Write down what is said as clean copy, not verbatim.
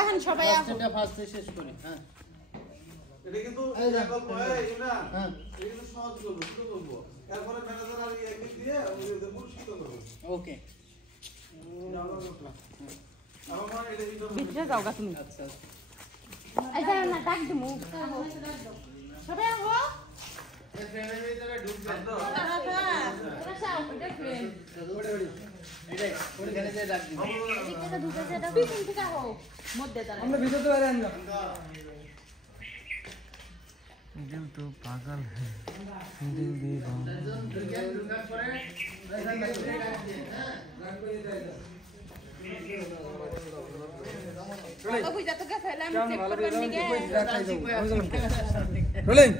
এখন সবাই ফার্স্টে শেষ করি। হ্যাঁ এটা কিন্তু গল্প ইমরান, এটা কিন্তু সহজ করব, শুরু করব, এরপরে ম্যানেজার আর একে দিয়ে ওদের মুশকিল করব। ওকে আমার মনে এটা কিন্তু ভিতরে যাও গা তুমি। আচ্ছা এই যাও না ডাক দিমু সবাই আহো এই ফ্রেমের ভিতরে ঢুকবে তো তোরা যাও এটা ফ্রেম এটাই ওখানে যে ডাক দিই এদিকে ঢুকে যেটা পিছন থেকে আহো মধ্যে দাঁড়াও আমরা ভিতরে বাইরে আনলো दिल तो पागल है दिल दीवाना ঢোকার পরে ওই যত কা ফেলাম চেক করবেন নিগে রোলিং